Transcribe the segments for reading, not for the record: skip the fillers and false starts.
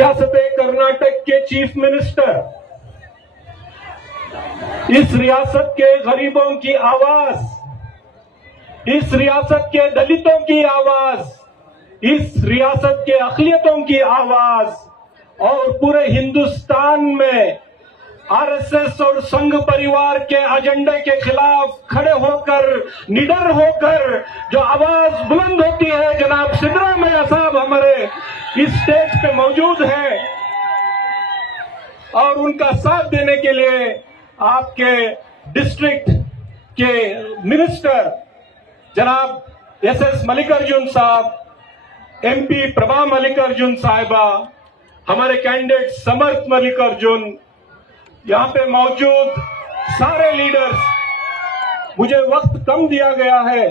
रियासत कर्नाटक के chief minister इस रियासत के गरीबों की आवाज, इस रियासत के दलितों की आवाज, इस रियासत के अक़लियतों की आवाज और पूरे हिंदुस्तान में आरएसएस और संघ परिवार के एजेंडे के खिलाफ खड़े होकर, निडर होकर जो आवाज बुलंद होती है, जनाब सिद्धरामैया साहब हमारे इस स्टेज पे मौजूद हैं और उनका साथ देने के लिए आपके डिस्ट्रिक्ट के मिनिस्टर जनाब एसएस मल्लिकार्जुन साहब, एमपी प्रभा मल्लिकार्जुन साहिबा, हमारे कैंडिडेट समर्थ मल्लिकार्जुन, यहां पे मौजूद सारे लीडर्स। मुझे वक्त कम दिया गया है,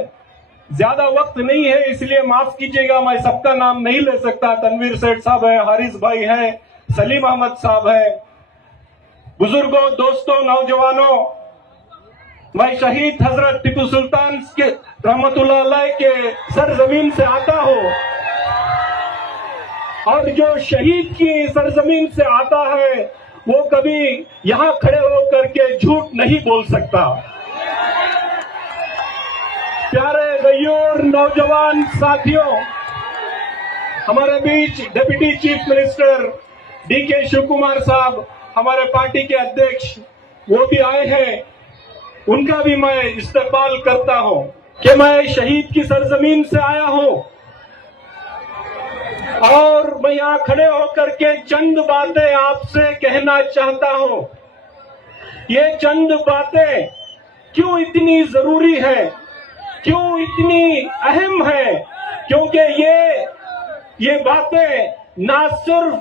ज्यादा वक्त नहीं है, इसलिए माफ कीजिएगा, मैं सबका नाम नहीं ले सकता। तनवीर सेठ साहब है, हारिस भाई हैं, सलीम अहमद साहब है। बुजुर्गों, दोस्तों, नौजवानों, मैं शहीद हजरत टीपू सुल्तान के रहमतुल्लाह अलैह के सरजमीन से आता हूं और जो शहीद की सरजमीन से आता है वो कभी यहां खड़े होकर के झूठ नहीं बोल सकता। प्यारे गयूर नौजवान साथियों, हमारे बीच deputy chief minister DK Shiv Kumar साहब, हमारे पार्टी के अध्यक्ष, वो भी आए हैं। उनका भी मैं इस्तकबाल करता हूं कि मैं शहीद की सरजमीन से आया हूं और मैं यहां खड़े होकर के चंद बातें आपसे कहना चाहता हूं। ये चंद बातें क्यों इतनी जरूरी है, क्यों इतनी अहम है, क्योंकि ये बातें ना सिर्फ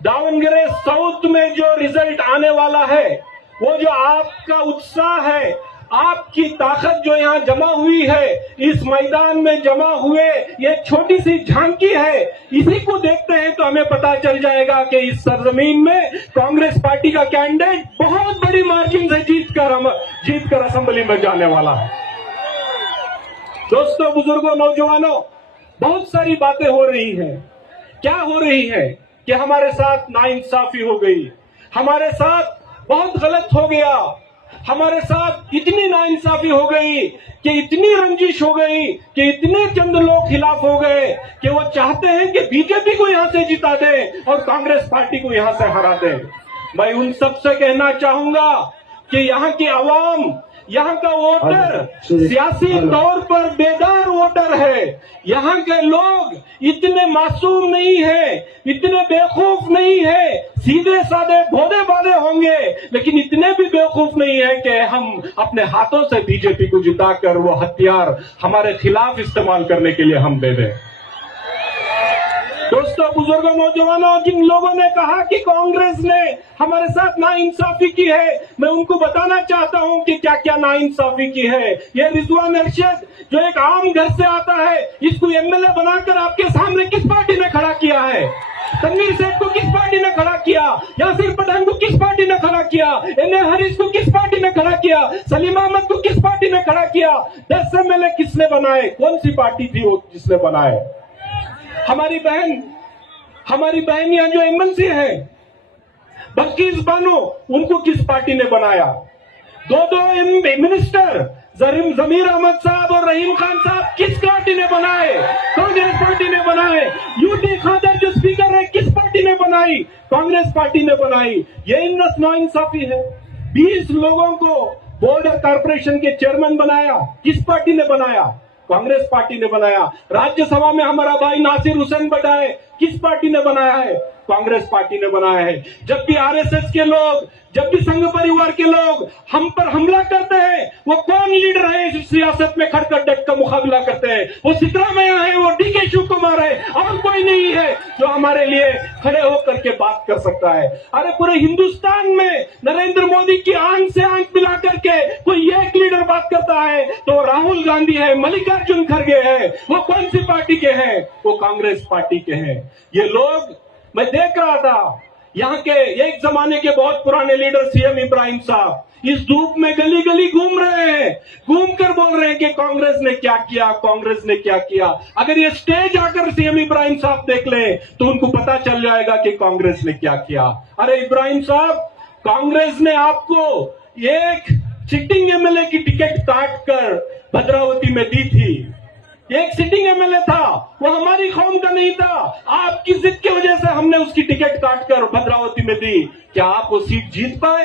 दावणगेरे साउथ में जो रिजल्ट आने वाला है, वो जो आपका उत्साह है, आपकी ताकत जो यहां जमा हुई है, इस मैदान में जमा हुए ये छोटी सी झांकी है, इसी को देखते हैं तो हमें पता चल जाएगा कि इस सरजमीन में कांग्रेस पार्टी का कैंडिडेट बहुत बड़ी मार्जिन से जीतकर असेंबली में जाने वाला है। दोस्तों, बुजुर्गों, नौजवानों, बहुत सारी बातें हो रही हैं। क्या हो रही है कि हमारे साथ नाइंसाफी हो गई, हमारे साथ बहुत गलत हो गया, हमारे साथ इतनी नाइंसाफी हो गई कि इतनी रंजिश हो गई कि इतने चंद लोग खिलाफ हो गए कि वो चाहते हैं कि बीजेपी को यहां से जिता दे और कांग्रेस पार्टी को यहां से हरा दे। मैं उन सबसे कहना चाहूंगा कि यहां की आवाम, यहाँ का वोटर सियासी तौर पर बेदार वोटर है। यहाँ के लोग इतने मासूम नहीं है, इतने बेवकूफ नहीं है, सीधे साधे भोले भाले होंगे, लेकिन इतने भी बेवकूफ नहीं है कि हम अपने हाथों से बीजेपी को जिताकर वो हथियार हमारे खिलाफ इस्तेमाल करने के लिए हम दे दें। दोस्तों, बुजुर्गों, नौजवानों, जिन लोगों ने कहा कि कांग्रेस ने हमारे साथ नाइंसाफी की है, मैं उनको बताना चाहता हूं कि क्या क्या नाइंसाफी की है। ये रिजवान अरशद जो एक आम घर से आता है, इसको एमएलए बनाकर आपके सामने किस पार्टी ने खड़ा किया है? तनवीर सेठ को किस पार्टी ने खड़ा किया? यासिर पठान को किस पार्टी ने खड़ा किया? एनए हरीश को किस पार्टी ने खड़ा किया? सलीम अहमद को किस पार्टी ने खड़ा किया? 10 एमएलए किसने बनाए? कौन सी पार्टी थी वो जिसने बनाए? हमारी बहन यहाँ जो एमएलसी है बल्किस बानो, उनको किस पार्टी ने बनाया? दो मिनिस्टर जमीर अहमद साहब और रहीम खान साहब किस पार्टी ने बनाए? कांग्रेस पार्टी ने बनाए। यूटी खादर जो स्पीकर है, किस पार्टी ने बनाई? कांग्रेस पार्टी ने बनाई। ये नाइंसाफी है। 20 लोगों को बोर्ड कॉर्पोरेशन के चेयरमैन बनाया, किस पार्टी ने बनाया? कांग्रेस पार्टी ने बनाया। राज्यसभा में हमारा भाई नासिर हुसैन बढ़ाए, किस पार्टी ने बनाया है? कांग्रेस पार्टी ने बनाया है। जब भी आरएसएस के लोग, जब भी संघ परिवार के लोग हम पर हमला करते हैं, वो कौन लीडर है इस सियासत में खड़कर डट का मुकाबला करते हैं? वो सिद्धरामैया है, वो डीके शिव कुमार है, और कोई नहीं है जो हमारे लिए खड़े होकर के बात कर सकता है। अरे पूरे हिंदुस्तान में नरेंद्र मोदी की आंख से आंख मिला करके कोई एक लीडर बात करता है तो राहुल गांधी है, मल्लिकार्जुन खड़गे है। वो कौन सी पार्टी के हैं? वो कांग्रेस पार्टी के हैं। ये लोग, मैं देख रहा था यहाँ के एक जमाने के बहुत पुराने लीडर सीएम इब्राहिम साहब इस धूप में गली गली घूम रहे हैं, घूम कर बोल रहे हैं कि कांग्रेस ने क्या किया, कांग्रेस ने क्या किया। अगर ये स्टेज आकर सीएम इब्राहिम साहब देख ले तो उनको पता चल जाएगा कि कांग्रेस ने क्या किया। अरे इब्राहिम साहब, कांग्रेस ने आपको एक सिटिंग एमएलए की टिकट काट कर भद्रावती में दी थी। एक सिटिंग एमएलए था, वो हमारी कौम का नहीं था, आपकी जिद की वजह से हमने उसकी टिकट काटकर भद्रावती में दी। क्या आप वो सीट जीत पाए?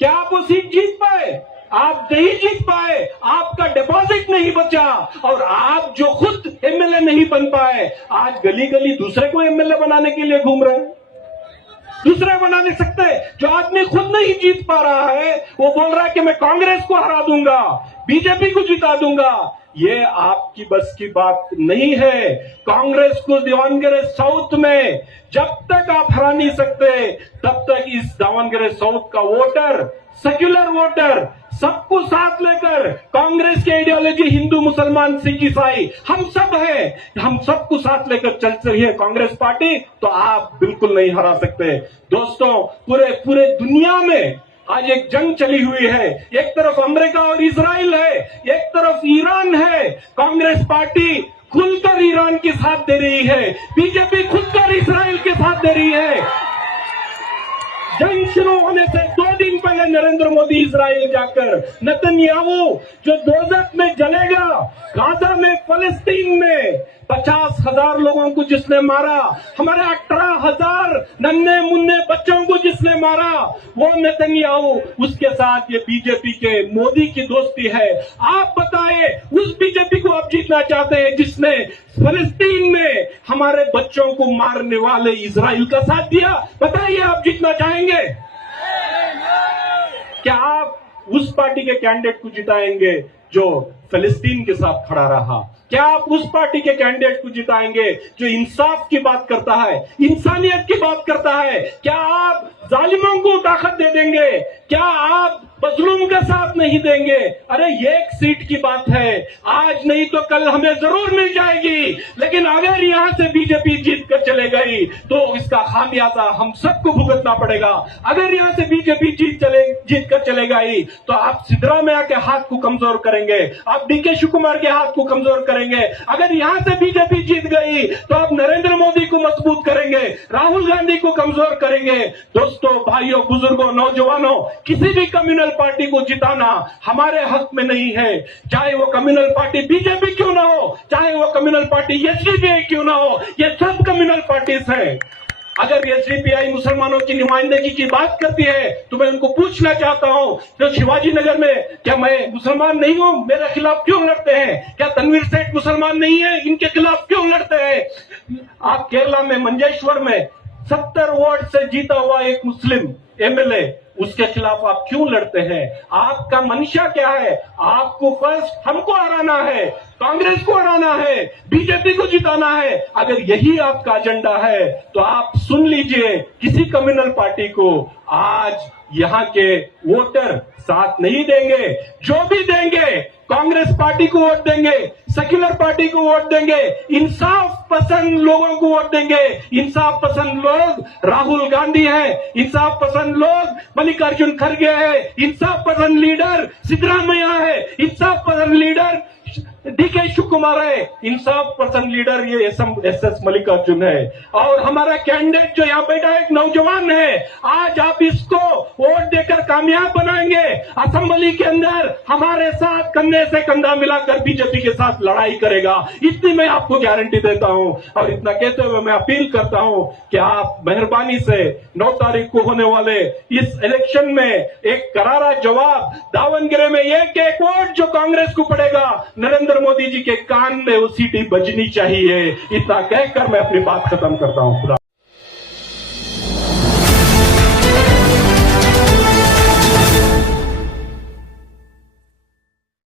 क्या आप वो सीट जीत पाए? आप नहीं जीत पाए, आपका डिपॉजिट नहीं बचा और आप जो खुद एमएलए नहीं बन पाए, आज गली गली दूसरे को एमएलए बनाने के लिए घूम रहे हैं। दूसरे बना नहीं सकते। जो आदमी खुद नहीं जीत पा रहा है वो बोल रहा है कि मैं कांग्रेस को हरा दूंगा, बीजेपी को जिता दूंगा। ये आपकी बस की बात नहीं है। कांग्रेस को दावणगेरे साउथ में जब तक आप हरा नहीं सकते तब तक इस दावणगेरे साउथ का वोटर, सेक्युलर वोटर, सबको साथ लेकर कांग्रेस की आइडियोलॉजी हिंदू मुसलमान सिख ईसाई हम सब है, हम सबको साथ लेकर चल रही है कांग्रेस पार्टी, तो आप बिल्कुल नहीं हरा सकते। दोस्तों, पूरे दुनिया में आज एक जंग चली हुई है। एक तरफ अमेरिका और इजराइल है, एक तरफ ईरान है। कांग्रेस पार्टी खुलकर ईरान के साथ दे रही है, बीजेपी खुलकर इजराइल के साथ दे रही है। जंग शुरू होने से 2 दिन पहले नरेंद्र मोदी इजराइल जाकर नेतन्याहू जो दोजख में जलेगा, गाजा में, फलस्तीन में 50,000 लोगों को जिसने मारा, हमारे 18,000 नन्हे मुन्ने बच्चों को जिसने मारा, वो नेतन्याहू, उसके साथ ये बीजेपी के मोदी की दोस्ती है। आप बताएं, उस बीजेपी को आप जीतना चाहते हैं जिसने फलस्तीन में हमारे बच्चों को मारने वाले इजराइल का साथ दिया? बताइए, आप जीतना चाहेंगे? क्या आप उस पार्टी के कैंडिडेट को जिताएंगे जो फलस्तीन के साथ खड़ा रहा? क्या आप उस पार्टी के कैंडिडेट को जिताएंगे जो इंसाफ की बात करता है, इंसानियत की बात करता है? क्या आप जालिमों को ताकत दे देंगे? क्या आप मजलूम का साथ नहीं देंगे? अरे एक सीट की बात है, आज नहीं तो कल हमें जरूर मिल जाएगी, लेकिन अगर यहां से बीजेपी जीत कर चले गई तो इसका खामियाजा हम सबको भुगतना पड़ेगा। अगर यहां से बीजेपी जीत कर चले गई तो आप सिद्धरामैया के हाथ को कमजोर करेंगे, आप डीके शिवकुमार के हाथ को कमजोर करेंगे। अगर यहां से बीजेपी जीत गई तो आप नरेंद्र मोदी को मजबूत करेंगे, राहुल गांधी को कमजोर करेंगे। दोस्तों, भाइयों, बुजुर्गों, नौजवानों, किसी भी कम्युनल पार्टी को जिताना हमारे हक में नहीं है, चाहे वो कम्युनल पार्टी बीजेपी क्यों ना हो, चाहे वो कम्युनल पार्टी एसडीपीआई क्यों ना हो, ये सब कम्युनल पार्टीज हैं। अगर एसडीपीआई मुसलमानों की नुमाइंदगी की बात करती है तो मैं उनको पूछना चाहता हूं, जो शिवाजी नगर में, क्या मैं मुसलमान नहीं हूं? मेरे खिलाफ क्यों लड़ते हैं? क्या तनवीर सेठ मुसलमान नहीं है? इनके खिलाफ क्यों लड़ते हैं? आप केरला में मंजेश्वर में 70 वोट से जीता हुआ एक मुस्लिम एमएलए, उसके खिलाफ आप क्यों लड़ते हैं? आपका मंशा क्या है? आपको फर्स्ट हमको हराना है, कांग्रेस को हराना है, बीजेपी को जिताना है। अगर यही आपका एजेंडा है तो आप सुन लीजिए, किसी कम्युनल पार्टी को आज यहां के वोटर साथ नहीं देंगे। जो भी देंगे कांग्रेस पार्टी को वोट देंगे, सेक्युलर पार्टी को वोट देंगे, इंसाफ पसंद लोगों को वोट देंगे। इंसाफ पसंद लोग राहुल गांधी है, इंसाफ पसंद लोग मल्लिकार्जुन खड़गे है, इंसाफ पसंद लीडर सिद्धरामैया है, इंसाफ पसंद लीडर डीके शिवकुमार है, इंसाफ पसंद लीडर ये एसएस मल्लिकार्जुन है। और हमारा कैंडिडेट जो यहाँ बैठा एक नौजवान है, आज आप इसको वोट देकर कामयाब बनाएंगे, असेंबली के अंदर हमारे साथ कंधे से कंधा मिलाकर बीजेपी के साथ लड़ाई करेगा, इतनी मैं आपको गारंटी देता हूं। और इतना कहते हुए मैं अपील करता हूं कि आप मेहरबानी से 9 तारीख को होने वाले इस इलेक्शन में एक करारा जवाब, दावणगेरे में एक वोट जो कांग्रेस को पड़ेगा, नरेंद्र मोदी जी के कान में वो सीटी बजनी चाहिए। इतना कहकर मैं अपनी बात खत्म करता हूं। खुदा